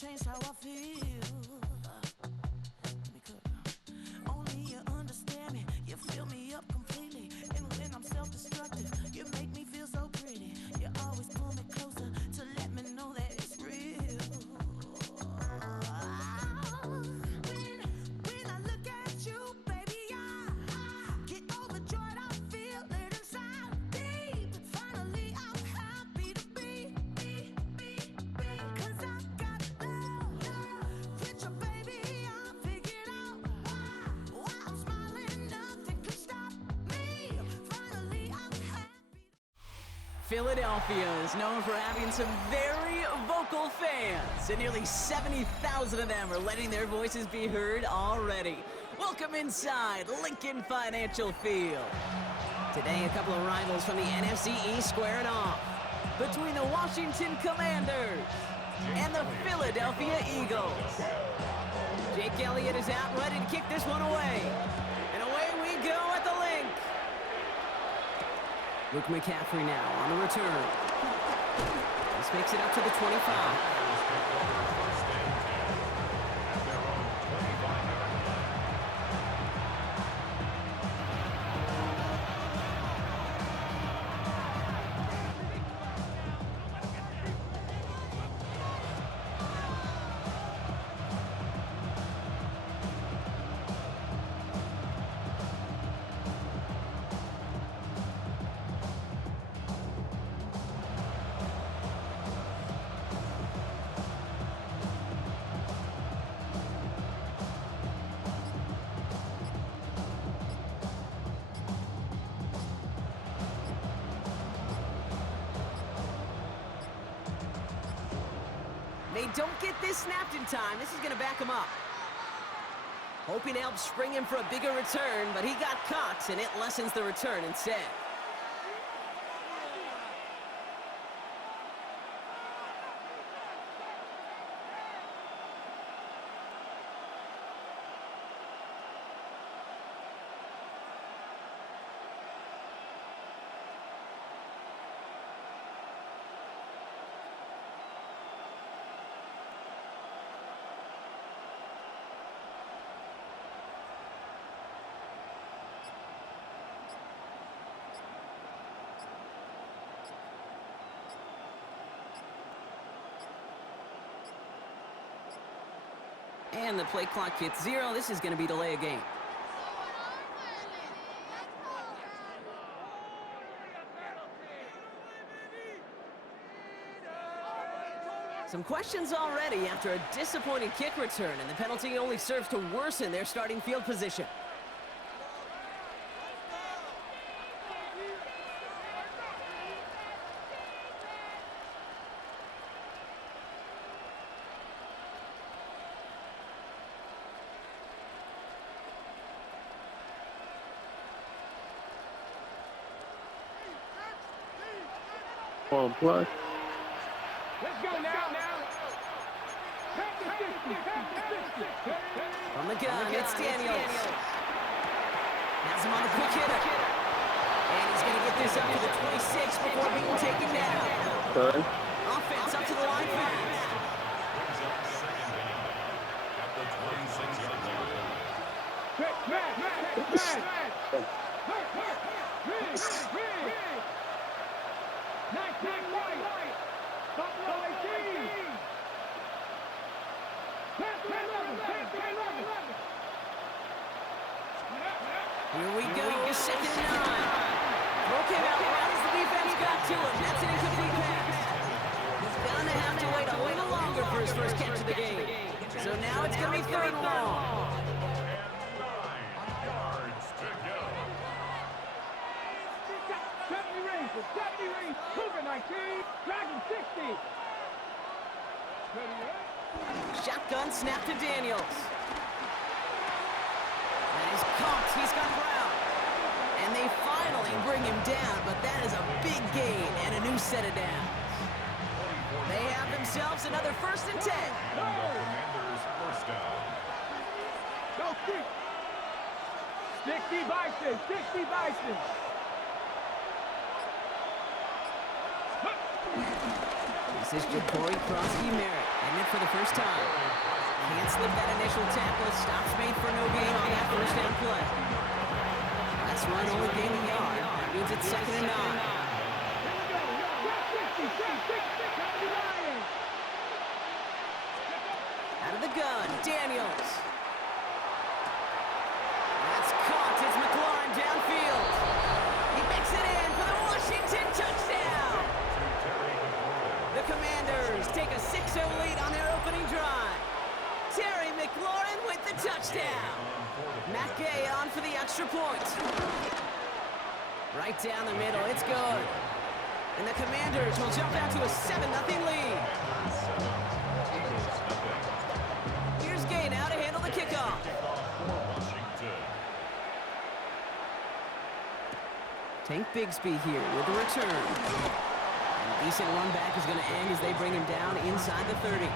changed how I feel. Let me cook. Only you understand me, you fill me up completely. And when I'm self-destructive, you make me feel so pretty. You always pull me closer to let me know that it's real. When I look at you, baby, I get overjoyed. I feel it inside me. Finally, I'm happy to be. 'Cause I got love. With your baby, I figured out why I'm smiling. Nothing can stop me. Finally, I'm happy. Philadelphia is known for having some very vocal fans, and nearly 70,000 of them are letting their voices be heard already. Welcome inside Lincoln Financial Field. Today, a couple of rivals from the NFC East squaring off between the Washington Commanders and the Philadelphia Eagles. Jake Elliott is out ready to kick this one away. And away we go at the link. Luke McCaffrey now on the return. This makes it up to the 25. They don't get this snapped in time. This is going to back him up. Hoping to help spring him for a bigger return, but he got caught, and it lessens the return instead. And the play clock hits 0. This is going to be delay a game. Some questions already after a disappointing kick return, and the penalty only serves to worsen their starting field position. On plus. Let's go now. From the gun, it's Daniels. Has him on the quick hitter. And he's going to get this up to the 26 before being taken down. Okay. Offense up to the line fast. Here we go, second and 9. Okay, now right as the defense got to him, that's an incomplete pass. He's gonna have to wait a little longer for his first catch of the game. So now it's gonna be third and long. Shotgun snap to Daniels. And he's caught. He's got ground. And they finally bring him down, but that is a big gain and a new set of downs. They have themselves another 1st and 10. Commanders first down. Go quick. 60 Bison, 60 Bison. This is Ja'Cory Krosky-Merritt. And it for the first time. Can't slip that initial tackle. Stops made for no gain on that first down play. Last run only gained a yard. That means it's 2nd and 9. Out of the gun, Daniels. That's caught. It's McLaurin downfield. He makes it in for the Washington touchdown. The Commanders take a 6-0 lead on their opening drive. Terry McLaurin with the touchdown. Matt Gay on for the extra point. Right down the middle, it's good. And the Commanders will jump out to a 7-0 lead. Here's Gay now to handle the kickoff. Tank Bigsby here with the return. And a decent run back is going to end as they bring him down inside the 30.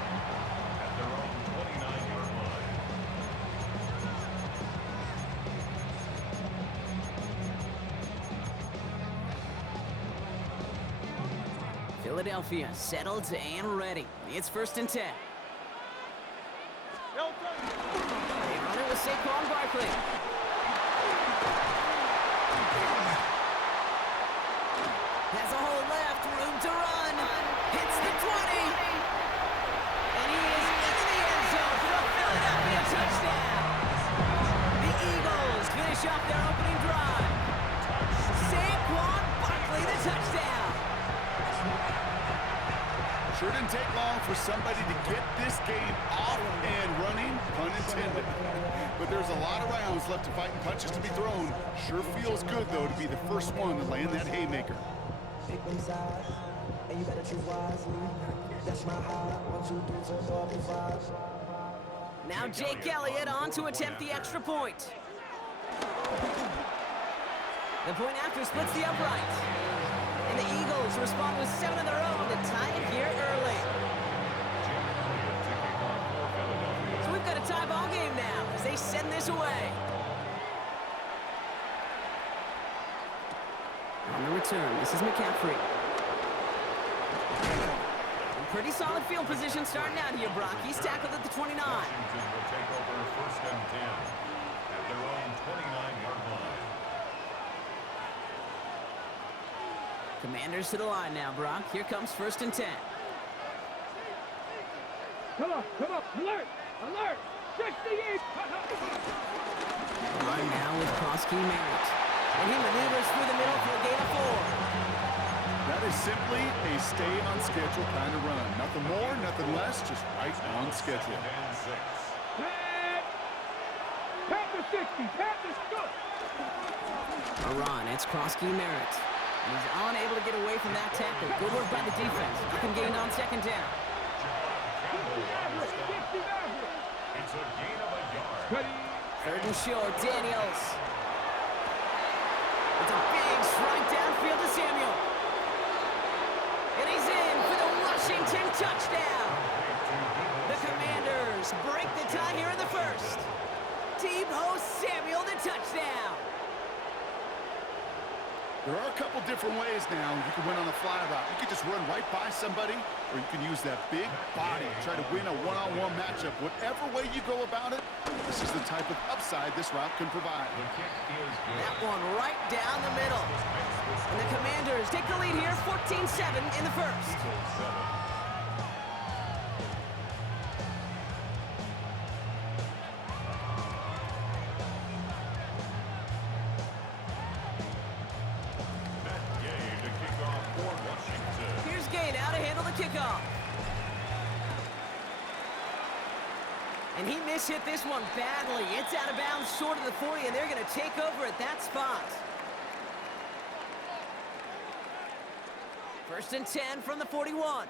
Philadelphia settled and ready. It's 1st and 10. They run it with Saquon Barkley. Has a hole left, room to run. Hits the 20. And he is in the end zone for a Philadelphia touchdown. The Eagles finish off their opening drive. Saquon Barkley, the touchdown. Sure didn't take long for somebody to get this game off and running, pun intended. But there's a lot of rounds left to fight and punches to be thrown. Sure feels good, though, to be the first one to land that haymaker. Pick them sides, and you better choose wisely. That's my high. 1, 2, 3, 4, 5. Now Jake Elliott on to attempt the extra point. The point after splits the upright. And the Eagles respond with 7 of their own to tie it here early. So we've got a tie ball game now as they send this away. On the return, this is McCaffrey. In pretty solid field position starting out here, Brock. He's tackled at the 29. Washington will take over 1st and 10 at their own 29-yard line. Commanders to the line now, Brock. Here comes 1st and 10. Come on, alert, alert, 68. Run now with Krosky Merritt. And he maneuvers through the middle for a gain of 4. That is simply a stay-on-schedule kind of run. Nothing more, nothing less, just right on schedule. Pat the 60, pat the scoop. A run, it's Krosky Merritt. And he's unable to get away from that tackle. Good work by the defense. Nothing gained on 2nd down. It's a gain of a yard. 3rd and short, Daniels. It's a big strike downfield to Samuel. And he's in for the Washington touchdown. The Commanders break the tie here in the 1st. Deebo Samuel, the touchdown. There are a couple different ways now. You can win on the fly route. You can just run right by somebody, or you can use that big body, try to win a one-on-one matchup. Whatever way you go about it, this is the type of upside this route can provide. The kick is good. That one right down the middle. And the Commanders take the lead here, 14-7 in the 1st. Here's Gay now to handle the kickoff. And he mishit this one badly. It's out of bounds short of the 40, and they're going to take over at that spot. 1st and 10 from the 41.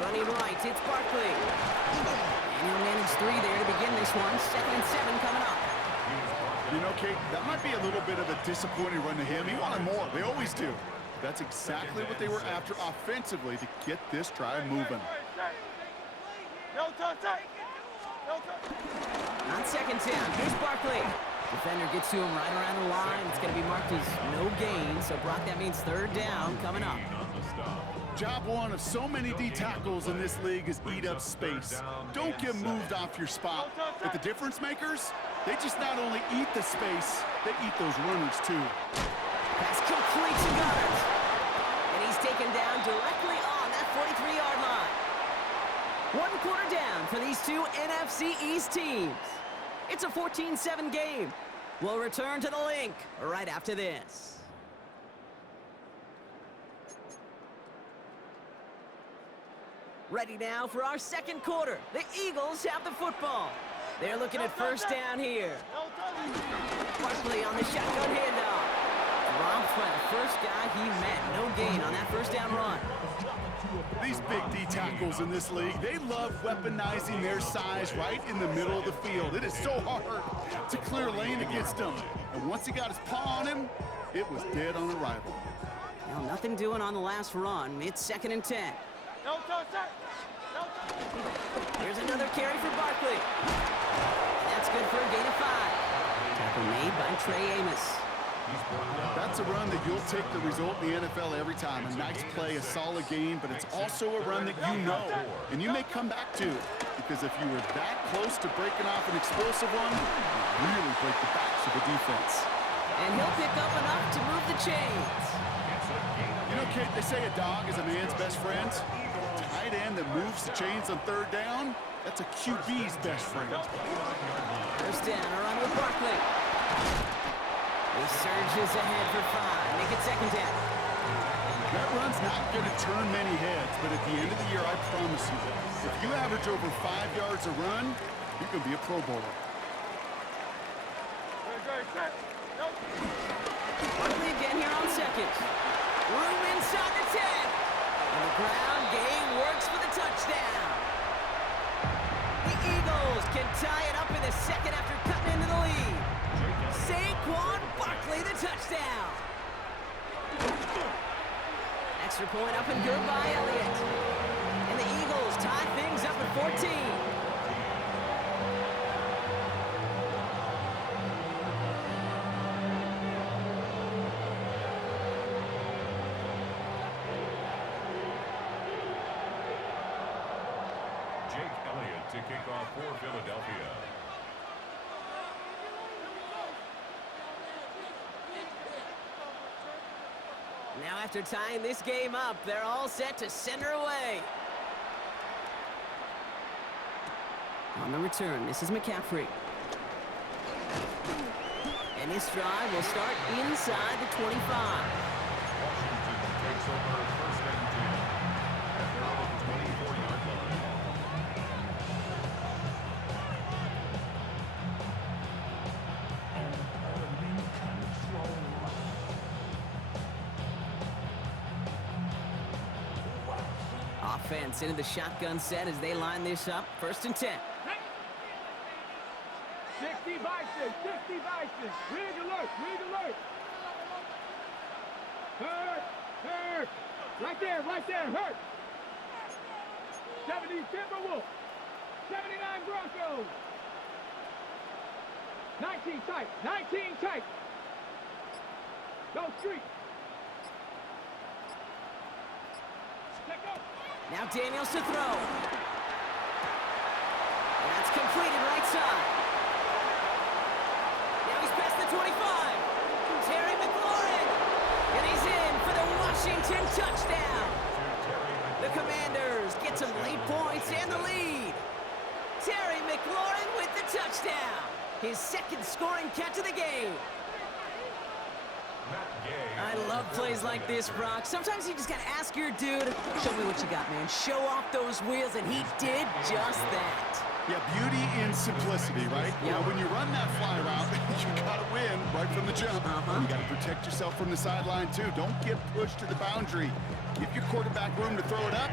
Running right, it's Barkley. And he'll manage 3 there to begin this one. 2nd and 7 coming up. You know, Kate, that might be a little bit of a disappointing run to him. He wanted more. They always do. That's exactly what they were after offensively to get this drive moving. On 2nd down, here's Barkley. Defender gets to him right around the line. It's going to be marked as no gain. So, Brock, that means third down coming up. Job one of so many D tackles in this league is eat up space. Don't get moved off your spot. But the difference makers, they just not only eat the space, they eat those runners too. Pass complete to Goddard. And he's taken down directly on that 43-yard line. 1 quarter down for these two NFC East teams. It's a 14-7 game. We'll return to the link right after this. Ready now for our second quarter. The Eagles have the football. They're looking at first down here. Barkley on the shotgun handoff. Dropped by the first guy he met. No gain on that first down run. These big D tackles in this league, they love weaponizing their size right in the middle of the field. It is so hard to clear lane against him. And once he got his paw on him, it was dead on arrival. Well, nothing doing on the last run. It's 2nd and 10. Here's another carry for Barkley. That's good for a gain of 5. Tackle made by Trey Amos. That's a run that you'll take the result in the NFL every time. A nice play, a solid game, but it's also a run that you know, and you may come back to. Because if you were that close to breaking off an explosive one, you really break the backs of the defense. And he'll pick up enough to move the chains. You know, Kate, they say a dog is a man's best friend. Tight end that moves the chains on third down, that's a QB's best friend. First down, a run with Barkley. He surges ahead for 5. Make it 2nd down. That run's not going to turn many heads, but at the end of the year, I promise you, if you average over 5 yards a run, you can be a Pro Bowler. Barkley again here on 2nd. Room inside the 10. And the ground game works for the touchdown. The Eagles can tie it up in the 2nd after cutting into the lead. Saquon Barkley, the touchdown. Extra point up and good by Elliott. And the Eagles tie things up at 14. Jake Elliott to kick off for Philadelphia. Now after tying this game up, they're all set to send her away. On the return, this is McCaffrey. And this drive will start inside the 25. Washington takes over 1st and 10 at their own 24-yard line. Offense into the shotgun set as they line this up. 1st and 10. 60 Bison, 60 Bison. Rig alert, rig alert. Hurt. Right there, hurt. 70 Timberwolves. 79 Broncos. 19 tight. Go street. Check up. Now Daniels to throw. That's completed right side. Now he's past the 25. Terry McLaurin. And he's in for the Washington touchdown. The Commanders get some late points and the lead. Terry McLaurin with the touchdown. His 2nd scoring catch of the game. I love plays like this, Brock. Sometimes you just gotta ask your dude, show me what you got, man. Show off those wheels, and he did just that. Yeah, beauty in simplicity, right? Yeah. Now, when you run that fly route, you gotta win right from the jump. You gotta protect yourself from the sideline, too. Don't get pushed to the boundary. Give your quarterback room to throw it up.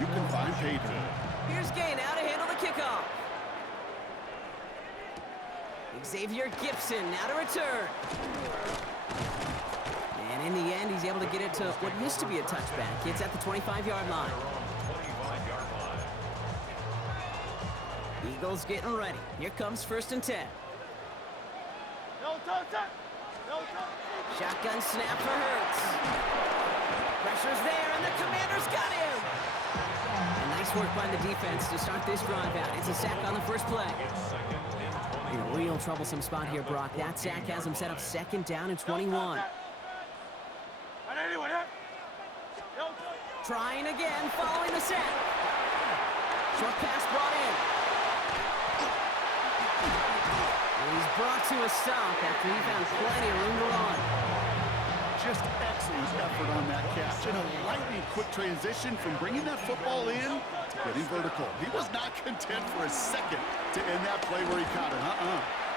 You can find pay dirt. Here's Gay now to handle the kickoff. Xavier Gibson now to return. And in the end, he's able to get it to what used to be a touchback. It's at the 25-yard line. Eagles getting ready. Here comes 1st and 10. Shotgun snap for Hurts. Pressure's there, and the Commanders got him. And nice work by the defense to start this drive out. It's a sack on the first play. In a real troublesome spot here, Brock. That sack has him set up 2nd down and 21. Trying again, following the sack. Short pass brought in. And he's brought to a stop after he found plenty of room to run. Just excellent effort on that catch. And a lightning quick transition from bringing that football in to getting vertical. He was not content for a second to end that play where he caught it.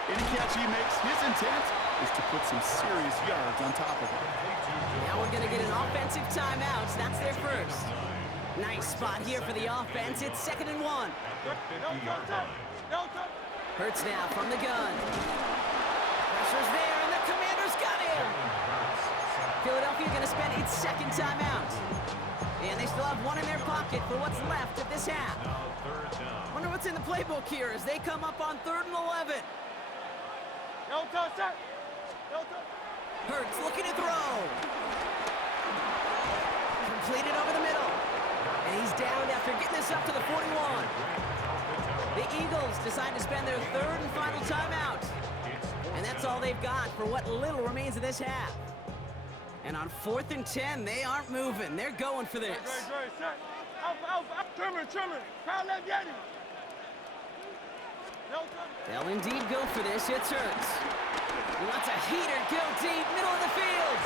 Any catch he makes, his intent is to put some serious yards on top of it. Now we're going to get an offensive timeout. That's their first. Nice spot here for the offense. It's 2nd and 1. Hurts now from the gun. Pressure's there, and the Commanders got him. Philadelphia going to spend its 2nd timeout. And they still have one in their pocket for what's left of this half. Wonder what's in the playbook here as they come up on 3rd and 11. Hurts looking to throw. Completed over the middle. And he's down after getting this up to the 41. The Eagles decide to spend their 3rd and final timeout. And that's all they've got for what little remains of this half. And on 4th and 10, they aren't moving. They're going for this. They'll indeed go for this. It's Hurts. He wants a heater, go deep, middle of the field.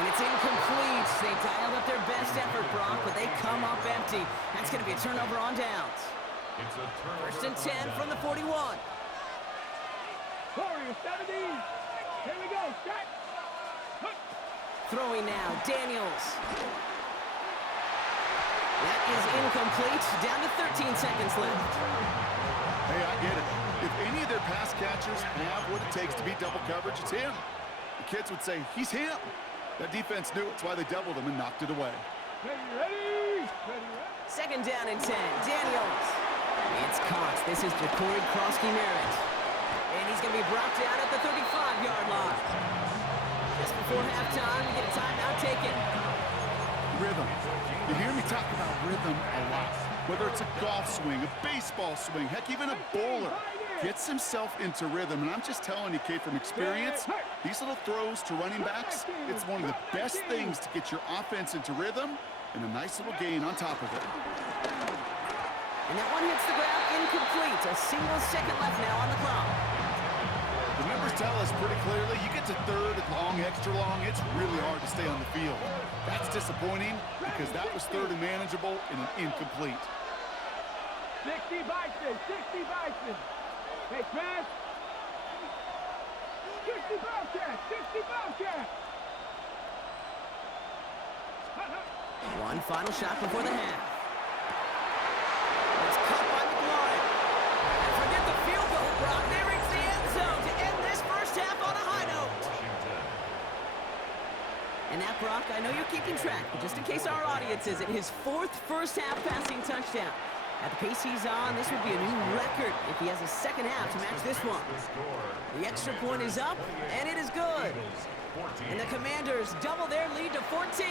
And it's incomplete. They dialed up their best effort, Brock, but they come up empty. That's going to be a turnover on downs. 1st and 10 from the 41. Warriors 17. Here we go. Set. Throwing now, Daniels. That is incomplete. Down to 13 seconds left. Hey, I get it. If any of their pass catchers have what it takes to beat double coverage, it's him. The kids would say, he's him. That defense knew it. It's why they doubled him and knocked it away. Ready. 2nd down and 10. Daniels. It's caught. This is Jacory Krosky-Merritt. And he's going to be brought down at the 35-yard line. Just before halftime, we get a timeout taken. Rhythm. You hear me talk about rhythm a lot. Whether it's a golf swing, a baseball swing, heck, even a bowler gets himself into rhythm. And I'm just telling you, Kate, from experience, these little throws to running backs, it's one of the best things to get your offense into rhythm and a nice little gain on top of it. And that one hits the ground incomplete. A single second left now on the clock. The numbers tell us pretty clearly, you get to 3rd and long, extra long, it's really hard to stay on the field. That's disappointing because that was 3rd and manageable and an incomplete. 60 Bison. Hey, Trav. 60 Bobcat. One final shot before the half. It's caught by McLaurin. And forget the field goal, Brock. They reach the end zone to end this first half on a high note. And that, Brock, I know you're keeping track, but just in case our audience isn't, his 4th first-half passing touchdown. At the pace he's on, this would be a new record if he has a 2nd half to match this one. The extra point is up, and it is good. And the Commanders double their lead to 14.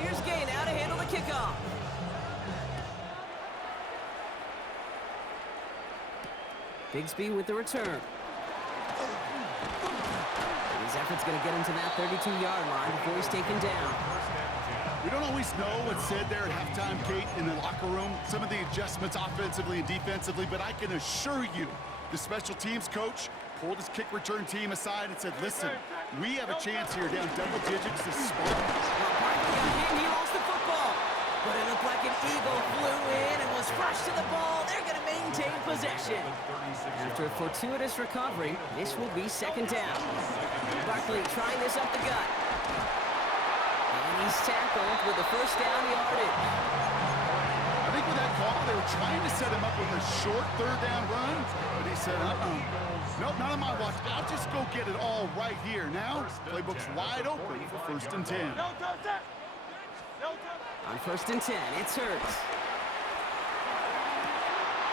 Here's Gay now to handle the kickoff. Bigsby with the return. His effort's going to get him to that 32-yard line before he's taken down. We don't always know what's said there at halftime, Kate, in the locker room. Some of the adjustments offensively and defensively, but I can assure you the special teams coach pulled his kick return team aside and said, listen, we have a chance here down double digits to Spartans. He lost the football, but it looked like an Eagle flew in and was rushed to the ball. They're going to maintain possession. After a fortuitous recovery, this will be 2nd down. Barkley trying this up the gut. And he's tackled with the first down yardage. I think with that call. They were trying to set him up with a short third down run, but he said, nope, not on my watch. I'll just go get it all right here. Now, playbook's wide open for 1st and 10. On 1st and 10, it's Hurts.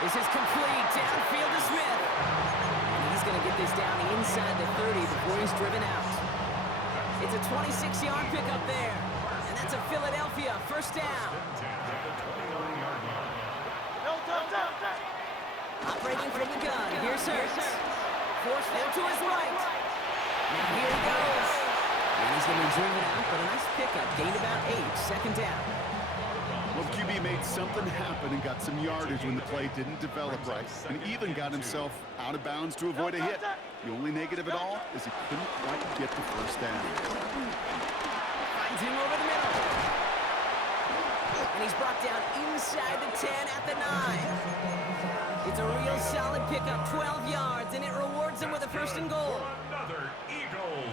This is complete. Downfield to Smith. And he's going to get this down inside the 30 before he's driven out. It's a 26-yard pickup there. And that's a Philadelphia 1st down. Operating from the gun. Here's Hurts. Forced out to his right. Now here he goes. And he's going to be driven out, but a nice pickup. Gained about 8. 2nd down. Well, the QB made something happen and got some yardage when the play didn't develop right, and even got himself out of bounds to avoid a hit. The only negative at all is he couldn't quite get the 1st down. Finds him over the middle. And he's brought down inside the 10 at the 9. It's a real solid pickup, 12 yards, and it rewards him with a 1st and goal. Another Eagles.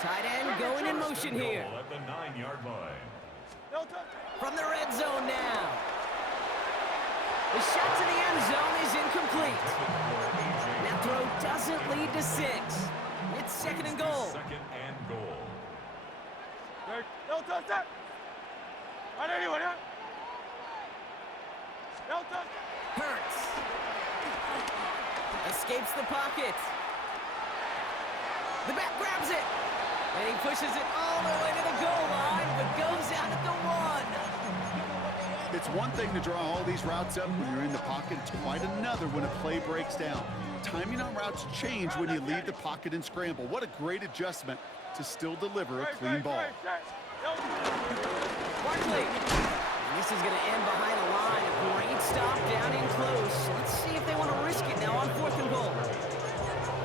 Tight end going in motion here. At the 9-yard line. From the red zone now. The shot to the end zone is incomplete. That throw doesn't lead to 6. It's 2nd and goal. 2nd and goal. Hurts. Escapes the pocket. The back grabs it. And he pushes it all the way to the goal line, but goes out at the 1. It's one thing to draw all these routes up when you're in the pocket. It's quite another when a play breaks down. Timing on routes change when you leave the pocket and scramble. What a great adjustment to still deliver a clean ball. Barkley. And this is going to end behind a line. A great stop down in close. Let's see if they want to risk it now on 4th and goal.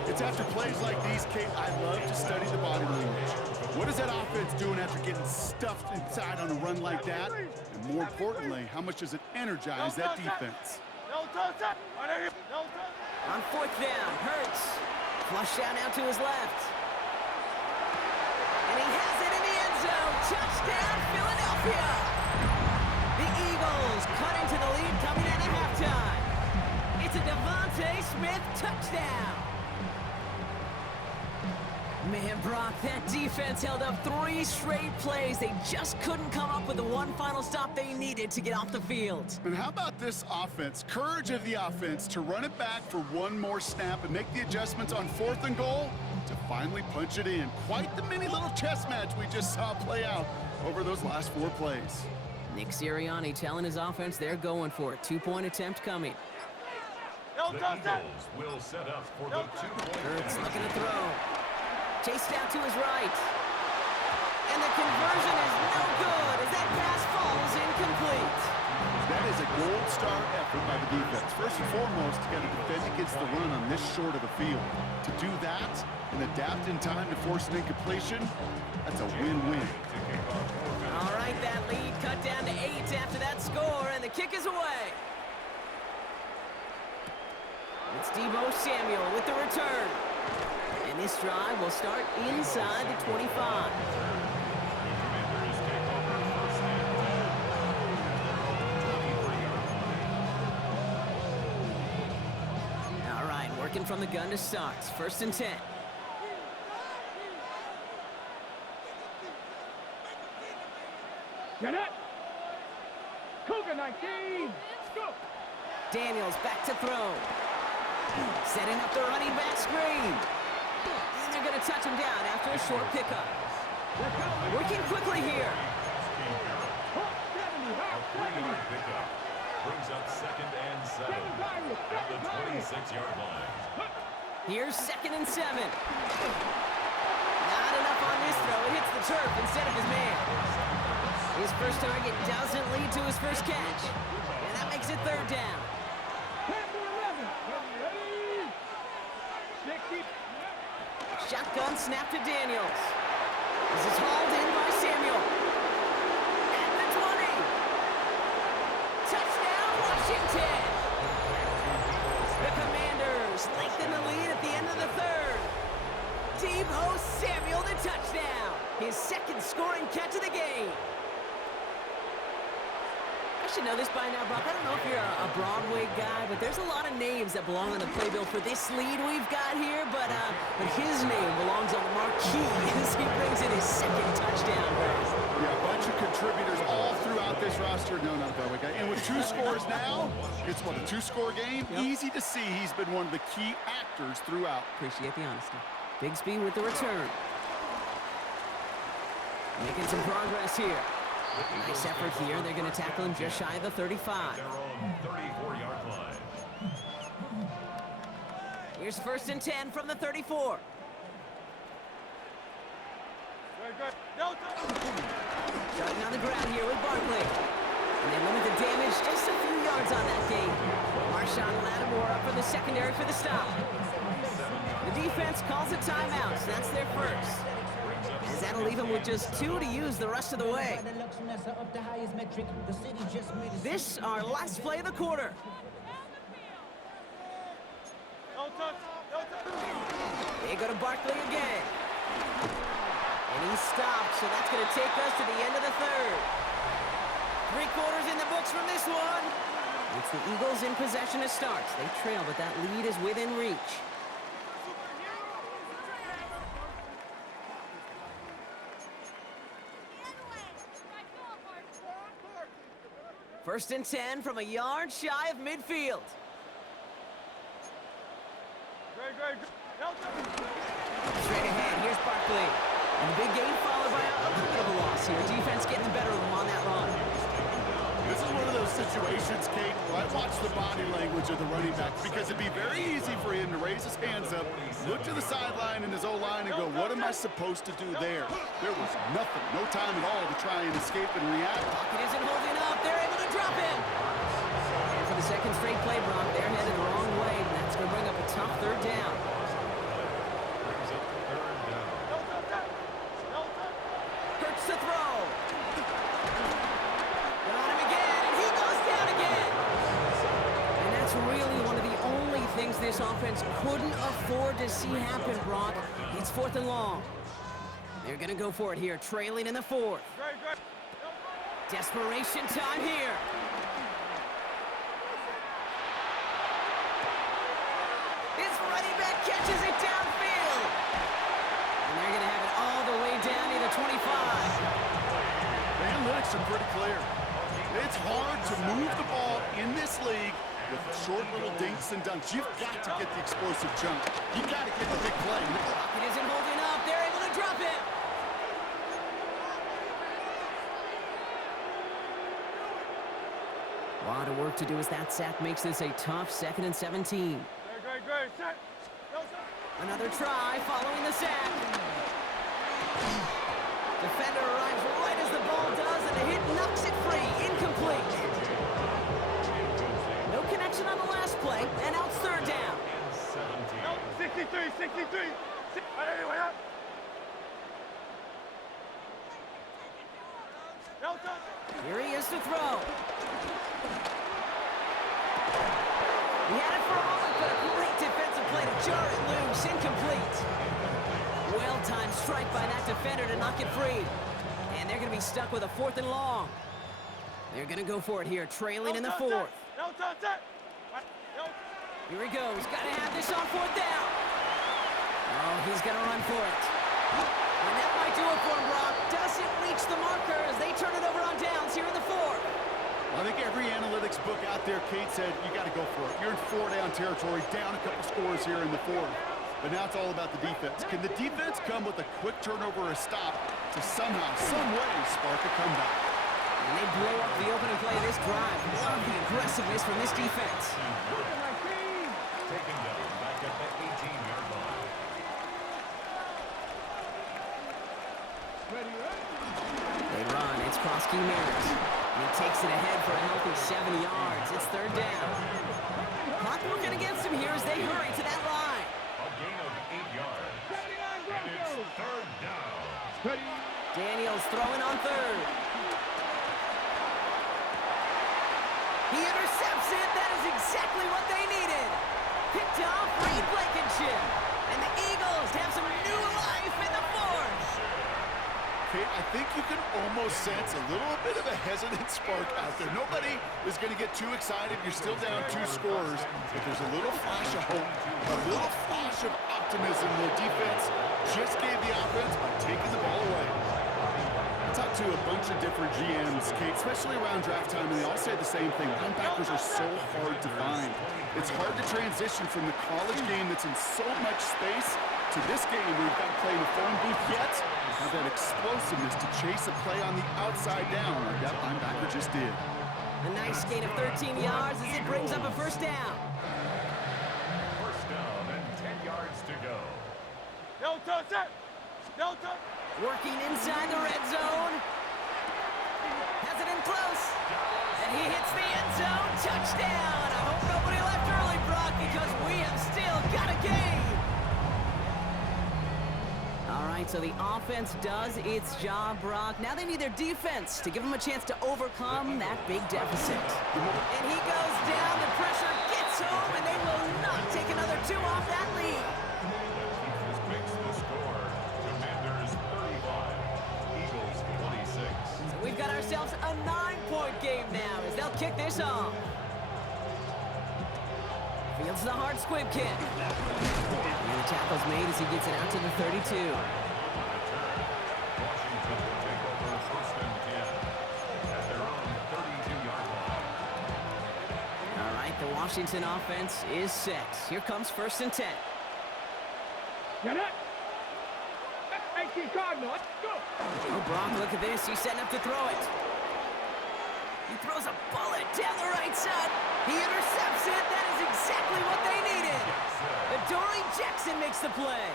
It's after plays like these, Kate, I love to study the body language. What is that offense doing after getting stuffed inside on a run like that? And more importantly, how much does it energize that defense? On 4th down, Hurts. Flush down out to his left. And he has it in the end zone. Touchdown, Philadelphia! The Eagles cut into the lead coming out of halftime. It's a Devontae Smith touchdown. Man, Brock, that defense held up 3 straight plays. They just couldn't come up with the one final stop they needed to get off the field. And how about this offense? Courage of the offense to run it back for one more snap and make the adjustments on 4th and goal to finally punch it in. Quite the mini little chess match we just saw play out over those last 4 plays. Nick Sirianni telling his offense they're going for it. 2-point attempt coming. The Eagles will set up for the 2-point Hurts conversion. looking to throw. Chased out to his right. And the conversion is no good as that pass falls incomplete. That is a gold star effort by the defense. First and foremost, you got to defend against the run on this short of a field. To do that and adapt in time to force an incompletion, that's a win-win. All right, that lead cut down to 8 after that score, and the kick is away. It's Deebo Samuel with the return. And this drive will start inside the 25. All right, working from the gun to start. 1st and 10. Get it. Cougar 19. Go. Daniels back to throw. Setting up the running back screen. And they're going to touch him down after a short pickup. Working quickly here. A 3-yard pickup brings up 2nd and 7 at the 26-yard line. Here's 2nd and 7. Not enough on this throw. It hits the turf instead of his man. His first target doesn't lead to his first catch. And that makes it 3rd down. Shotgun snap to Daniels. This is hauled in by Samuel. At the 20. Touchdown, Washington. The Commanders lengthen the lead at the end of the 3rd. Deebo Samuel the touchdown. His 2nd scoring catch of the game. A should know this by now, Brock. I don't know if you're a Broadway guy, but there's a lot of names that belong on the playbill for this lead we've got here. But his name belongs on the marquee as he brings in his second touchdown. Yeah, a bunch of contributors all throughout this roster. No, not a Broadway guy. And with 2 scores now, it's what, a 2-score game? Yep. Easy to see he's been one of the key actors throughout. Appreciate the honesty. Bigsby with the return. Making some progress here. Nice effort here. They're going to tackle him just shy of the 35. Their own 34-yard line. Here's 1st and 10 from the 34. Starting on the ground here with Barkley. And they limit the damage just a few yards on that game. Marshawn Lattimore up for the secondary for the stop. The defense calls a timeout, so that's their first. As that'll leave them with just 2 to use the rest of the way. This, our last play of the quarter. They go to Barkley again. And he's stopped, so that's going to take us to the end of the third. 3 quarters in the books from this one. It's the Eagles in possession to start. They trail, but that lead is within reach. First and 10 from a yard shy of midfield. Straight ahead, here's Barkley. And the big gain followed by a little bit of a loss here. Defense getting the better of them on that run. This is one of those situations, Kate, where I watch the body language of the running back because it'd be very easy for him to raise his hands up, look to the sideline in his O-line and go, what am I supposed to do there? There was nothing, no time at all to try and escape and react. Pocket isn't holding up. They're able to drop him. And for the second straight play, Brock, they're headed the wrong way. And that's going to bring up a tough 3rd down. Hurts to throw. Got him again, and he goes down again. And that's really one of the only things this offense couldn't afford to see happen, Brock. It's 4th and long. They're going to go for it here, trailing in the 4th. Desperation time here. This running back catches it downfield. And they're going to have it all the way down to the 25. The analytics are pretty clear. It's hard to move the ball in this league with short little dinks and dunks. You've got to get the explosive jump. You've got to get the big play. It isn't holding up. They're able to drop it. A lot of work to do as that sack makes this a tough 2nd and 17. Another try following the sack. Defender arrives right as the ball does, and the hit knocks it free. Incomplete. No connection on the last play, and now it's 3rd down. 63. Here he is to throw. He had it for a moment, but a great defensive play to jar it loose. Incomplete. Well-timed strike by that defender to knock it free. And they're going to be stuck with a 4th and long. They're going to go for it here, trailing in the 4th. Here he goes. Got to have this on 4th down. Oh, he's going to run for it. And that might do it for him, Brock. Doesn't reach the marker as they turn it over on downs here in the 4th. I think every analytics book out there, Kate said, you got to go for it. You're in 4-down territory, down a couple scores here in the 4th. But now it's all about the defense. Can the defense come with a quick turnover or a stop to somehow, some way, spark a comeback? And they blow up the opening play of this drive. Love the aggressiveness from this defense. Taken down back at the 18-yard line. They run. It's Krosky Merritt. And he takes it ahead for a healthy 7 yards. It's 3rd down. Clock working against him here as they hurry to that line. A gain of 8 yards. And it's 3rd down. Daniels throwing on 3rd. He intercepts it. That is exactly what they needed. Picked off Reed Blankenship. And the Eagles have some new life in the 4th. Kate, I think you can almost sense a little bit of a hesitant spark out there. Nobody is going to get too excited. You're still down 2 scores, but there's a little flash of hope, a little flash of optimism. The defense just gave the offense by taking the ball away. I talked to a bunch of different GMs, Kate, especially around draft time, and they all say the same thing. Linebackers are so hard to find. It's hard to transition from the college game that's in so much space to this game where you've got to play in a phone booth, yet have that explosiveness to chase a play on the outside down like that linebacker just did. A nice gain of 13 yards as it brings up a first down. First down and 10 yards to go. No touch it. No touch. Working inside the red zone. Has it in close. And he hits the end zone. Touchdown. I hope nobody left early, Brock, because we have still got a game. All right, so the offense does its job, Brock. Now they need their defense to give them a chance to overcome that big deficit. And he goes down. The pressure gets home, and they will not take another 2 off that lead. This makes the score. Commanders 35, Eagles 26. So we've got ourselves a 9-point game now as they'll kick this off. Fields the hard squib kick. And the tackle's made as he gets it out to the 32. Washington will take over first and 10 at their own 32-yard line. All right, the Washington offense is set. Here comes first and 10. Get it. 18 Cardinal. Let's go. Oh, Brock, look at this. He's setting up to throw it. He throws a bullet down the right side. He intercepts it. That is exactly what they needed. Adoree Jackson makes the play.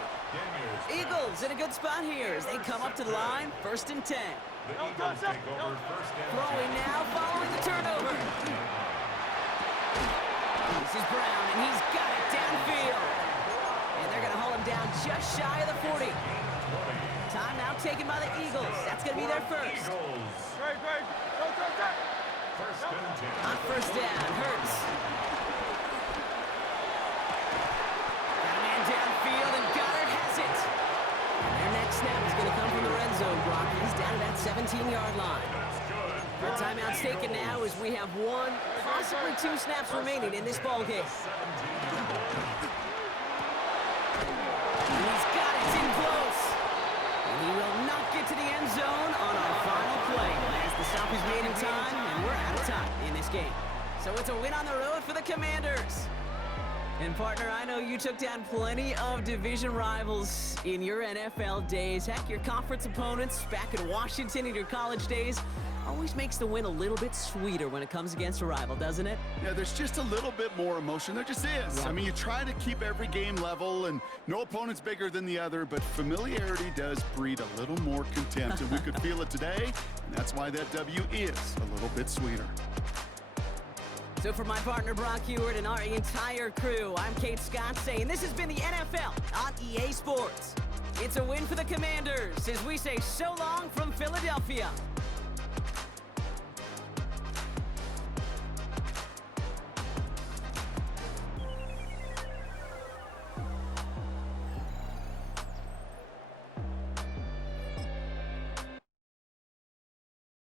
Eagles in a good spot here as they come up to the line. First and 10. The Eagles take over first and 10. Throwing now following the turnover. This is Brown, and he's got it downfield. And they're going to haul him down just shy of the 40. Timeout taken by the Eagles. That's going to be their first. Eagles, Great. No touch it. first and 10. On first down, Hurts. Got a man downfield, and Goddard has it. And their next snap is going to come from the red zone, Brock. He's down to that 17-yard line. That's good. Our timeout's taken now as we have 1, possibly 2 snaps remaining in this ball game. And he's got it in close. And he will not get to the end zone on our final play. As the stop is made in time, and we're out of time in this game. So it's a win on the road for the Commanders. And partner, I know you took down plenty of division rivals in your NFL days. Heck, your conference opponents back in Washington in your college days always makes the win a little bit sweeter when it comes against a rival, doesn't it? Yeah, there's just a little bit more emotion. There just is. Yeah. I mean, you try to keep every game level, and no opponent's bigger than the other, but familiarity does breed a little more contempt, and we could feel it today, and that's why that W is a little bit sweeter. So for my partner Brock Heward and our entire crew, I'm Kate Scott saying this has been the NFL on EA Sports. It's a win for the Commanders as we say so long from Philadelphia.